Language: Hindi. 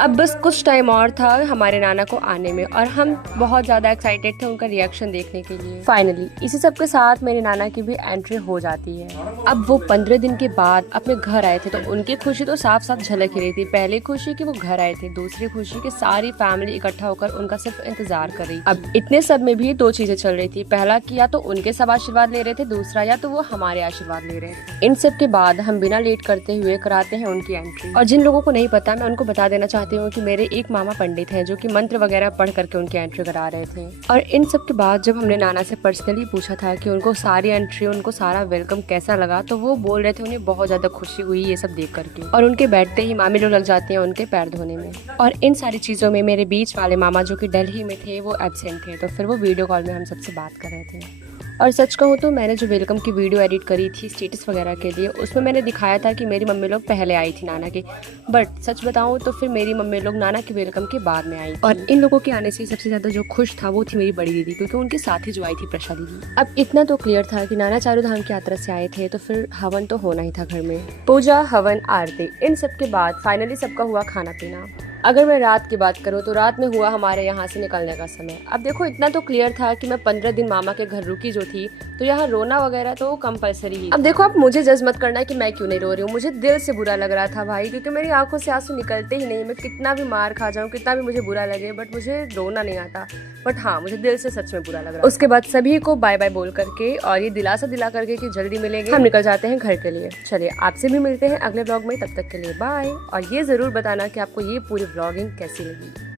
अब बस कुछ टाइम और था हमारे नाना को आने में और हम बहुत ज़्यादा एक्साइटेड थे उनका रिएक्शन देखने के लिए। फाइनली इसी सब के साथ मेरे नाना की भी एंट्री हो जाती है। अब वो 15 दिन के बाद अपने घर आए थे तो उनकी खुशी तो साफ साफ झलक ही रही थी। पहली खुशी कि वो घर आए थे, दूसरी खुशी कि सारी फैमिली इकट्ठा होकर उनका सिर्फ इंतजार कर रही थी। अब इतने सब में भी दो चीजें चल रही थी, पहला कि या तो उनके सब आशीर्वाद ले रहे थे, दूसरा या तो वो हमारे आशीर्वाद ले रहे थे। इन सब के बाद हम बिना लेट करते हुए कराते हैं उनकी एंट्री। और जिन लोगों को नहीं पता मैं उनको बता देना चाहती हूँ कि मेरे एक मामा पंडित हैं जो कि मंत्र वगैरह पढ़ करके उनकी एंट्री करा रहे थे। और इन सब के बाद जब हमने नाना से पर्सनली पूछा था कि उनको सारी एंट्री, उनको सारा वेलकम कैसा लगा, तो वो बोल रहे थे उन्हें बहुत ज्यादा खुशी हुई ये सब देख करके। और उनके बैठते ही मामी लोग लग जाते हैं उनके पैर धोने में। और इन सारी चीजों में मेरे बीच वाले मामा जो कि दिल्ली में थे वो एब्सेंट थे, तो फिर वो वीडियो कॉल में हम सबसे बात कर रहे थे। और सच कहूँ तो मैंने जो वेलकम की वीडियो एडिट करी थी स्टेटस वगैरह के लिए, उसमें मैंने दिखाया था कि मेरी मम्मी लोग पहले आई थी नाना के, बट सच बताऊँ तो फिर मेरी मम्मी लोग नाना के वेलकम के बाद में आई। और इन लोगों के आने से सबसे ज़्यादा जो खुश था वो थी मेरी बड़ी दीदी, क्योंकि उनके साथ ही जो आई थी प्रशा दीदी। अब इतना तो क्लियर था कि नाना चारों धाम की यात्रा से आए थे तो फिर हवन तो होना ही था घर में। पूजा, हवन, आरती, इन सब के बाद फाइनली सबका हुआ खाना पीना। अगर मैं रात की बात करूँ तो रात में हुआ हमारे यहाँ से निकलने का समय। अब देखो इतना तो क्लियर था कि मैं 15 दिन मामा के घर रुकी जो थी, तो यहाँ रोना वगैरह तो कंपलसरी ही। अब देखो आप मुझे जज मत करना कि मैं क्यों नहीं रो रही हूँ, मुझे दिल से बुरा लग रहा था भाई, क्योंकि मेरी आंखों से आंसू निकलते ही नहीं। मैं कितना भी मार खा जाऊँ, कितना भी मुझे बुरा लगे, बट मुझे रोना नहीं आता। बट हाँ, मुझे दिल से सच में बुरा लग रहा। उसके बाद सभी को बाय बाय बोल करके और ये दिलासा दिला करके कि जल्दी मिलेंगे, हम निकल जाते हैं घर के लिए। चलिए आपसे भी मिलते हैं अगले ब्लॉग में, तब तक के लिए बाय। और ये जरूर बताना कि आपको ये पूरी ब्लॉगिंग कैसी लगी।